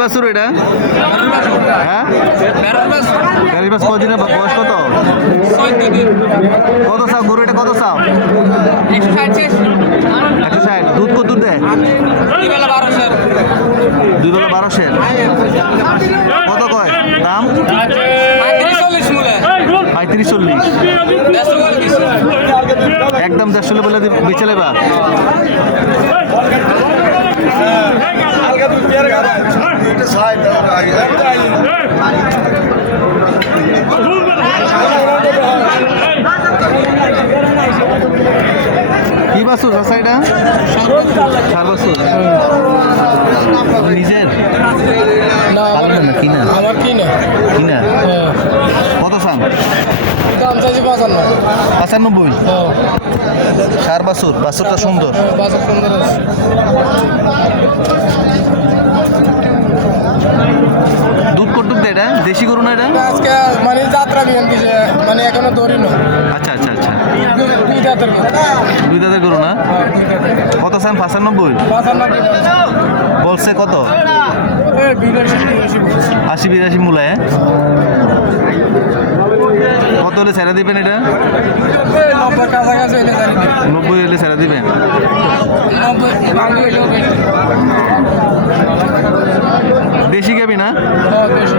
বাছুর এটা? হ্যাঁ? বাস কদিনের বয়স কত? কত চাও গরু এটা কত চাও? একশো ষাট। দুধ কত দুধ দেয়? দুই বেলা বারো সের কত কয়? দাম? পঁয়ত্রিশ চল্লিশ। একদম দেড়শো বলে বেচে লেবা কি বাসুর চাষা এটা বাসুর নিজের? না কিনা? আমার কি কিনা? হ্যাঁ। কত সাম দাম চাইছি পাঁচান্ন। পঁচানব্বই? হ্যাঁ। সার বাসুর বাসুরটা সুন্দর। হ্যাঁ, সুন্দর আছে দুধ কটুক দেয় এটা দেশি গরু না এটা আজকে মানে বিয়ান দিছে মানে এখনও ধরি না। আচ্ছা আচ্ছা আচ্ছা। দুই গরু। না? হ্যাঁ। কত সাম পঁচানব্বই? বলছে কত? আশি বিরাশি মূলায় কত হলে ছেড়ে দিবেন এটা। নব্বই হলে ছেড়ে দিবেন নব্বই ভাঙলে হইলেও বেশি। দেশি গাবি না হ্যাঁ, বেশি।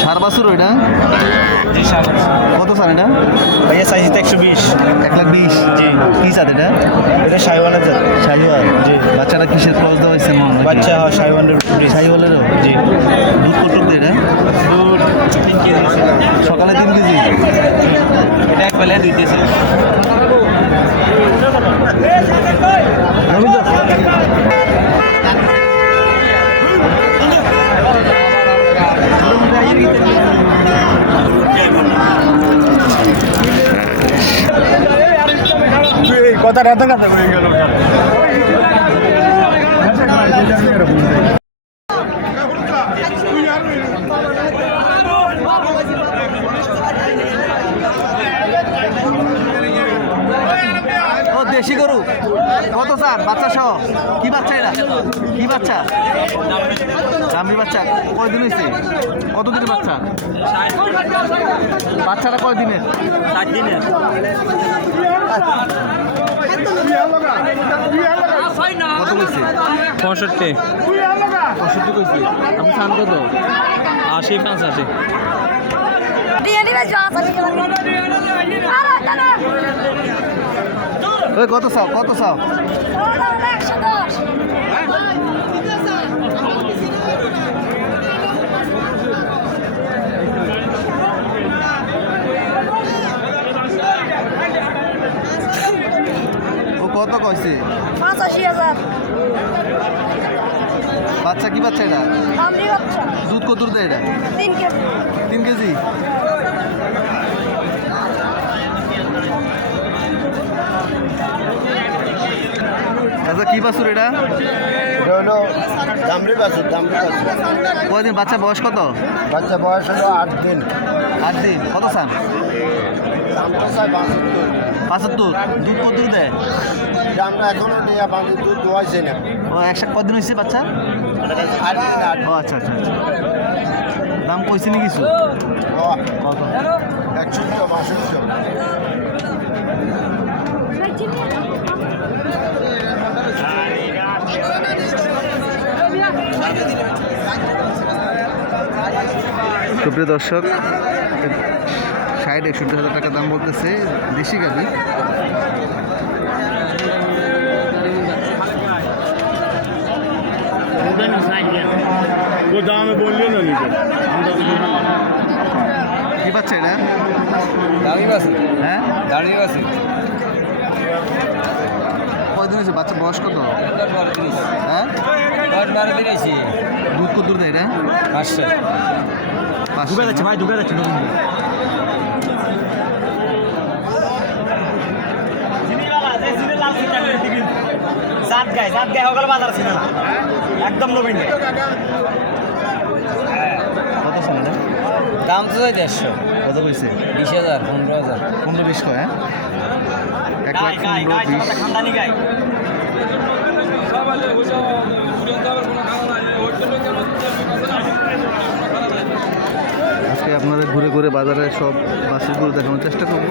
সার বাছুর ওইটা সার এটা? ভাইয়া সাইজ একশো বিশ। এক লাখ বিশ? জি। কি সার এটা? এটা সাইওয়ানের জাত শাহিওয়াল জি। বাচ্চারা কিসের ক্রস দেওয়া হয়েছে মনে হয়? বাচ্চা হয় সাইওয়ানের শাহিওয়ালেরও জি। দুধ কত দেয় এটা? দুধ তিন কেজি সকালে তিন কেজি। এটা এক বেলায় দুই কেজি। কথা রাতে কথা হয়ে গেল ও দেশি গরু। কত স্যার? বাচ্চা সহ? কি বাচ্চা এটা কি বাচ্চা? দামি বাচ্চা। কয়দিন হয়েছে? কত দিনের বাচ্চা? বাচ্চাটা কয় দিনের। সাত দিনে কত কইছে পঁয়ষট্টি। পঁয়ষট্টি কইছি। আমি চান কত? আশি পঁচাশি। ওই কত চাও? কত চাও? একশো দশ ও কত কইছে? পঁচাশি হাজার। বাচ্চা কি বাচ্চা এটা? আমরি বাচ্চা। দুধ কত দেয় এটা? তিন কেজি। তিন কেজি? আচ্ছা কি বাছুর এটা? হলো দামরি বাছুর কয়দিন? বাচ্চা বয়স কত? বাচ্চা বয়স হলো আট দিন। আট দিন। কত সান পাঁচাত্তর দুধ কত দেয়? দামটা এখনও নিয়ে বাঁধি দুধ দোয়াইছে না। ও একশো কদিন হয়েছে বাচ্চা? ও আচ্ছা আচ্ছা আচ্ছা। দাম কইছে নি কিছু? কত একশো বাষট্টি সুপ্রিয় দর্শক ষাট একষট্টি হাজার টাকা দাম বলতেছে দেশি দামে বললে না নিতে। কি পাচ্ছে এটা? দাঁড়িয়ে আছে হ্যাঁ? দাঁড়িয়ে আছে কয়দিন হয়েছে? বাচ্চা বয়স কত? দশ বারো তিরিশ। হ্যাঁ? দুধ কত দেয় এটা? পাঁচশো। ঢুকে যাচ্ছে ভাই ঢুকে যাচ্ছে। গায়ে সাত গায়ে সকাল বাজার ছিল না একদম নবীন কত সময় না দাম তো যাই দেড়শো কত কইছে বিশ হাজার পনেরো হাজার পনেরো বিশ কয় হ্যাঁ এক লাখ পনেরো বিশ খানদানি আজকে আপনাদের ঘুরে ঘুরে বাজারে সব বাসেরগুলো দেখানোর চেষ্টা করব।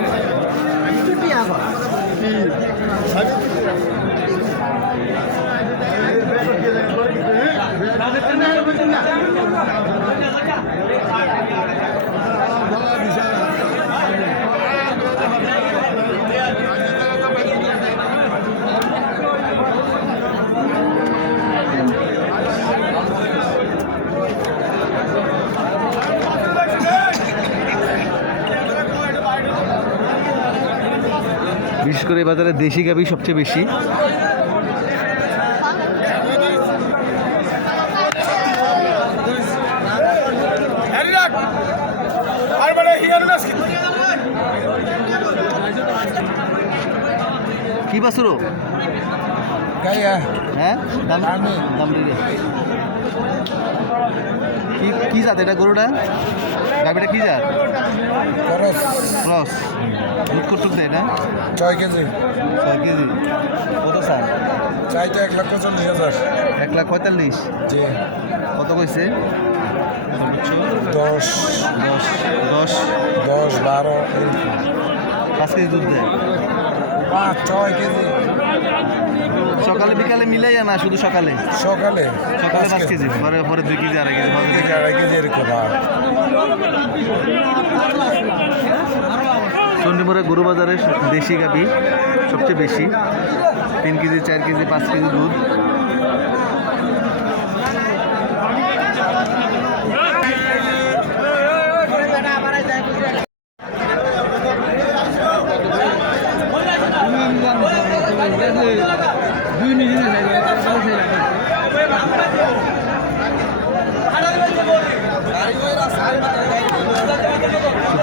বিশেষ করে বাজারে দেশি গাবি সবচেয়ে বেশি। কি বাসুরো হ্যাঁ? দাম দাম দিলে। কি কি জাত এটা গরুটা? গাবিটা কি জাত? ক্রস দুধ কটুক দেয় না ছয় কেজি। ছয় কেজি। কত স্যার চাইতে এক লক্ষ চল্লিশ হাজার। এক লাখ পঁয়তাল্লিশ। জি। কত কইছে? দশ। দশ। দশ। দশ বারো পাঁচ কেজি দুধ দেয়? পাঁচ ছয় কেজি। সকালে বিকালে মিলাই না শুধু সকালে? সকালে। সকালে পাঁচ কেজি পরে পরে দুই কেজি আড়াই কেজি পাঁচ কেজি আড়াই কেজি এরকম আর চণ্ডীমুড়া গরু বাজারে দেশি গাবি সবচেয়ে বেশি তিন কেজি চার কেজি পাঁচ কেজি দুধ।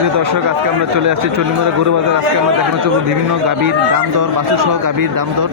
সুপ্রিয় দর্শক, আজকে আমরা চলে আসছি চল্লিমদার গরু বাজার আজকে আমরা দেখানো চলবো বিভিন্ন গাভীর দাম দর বাসুসহ গাভীর দাম দর।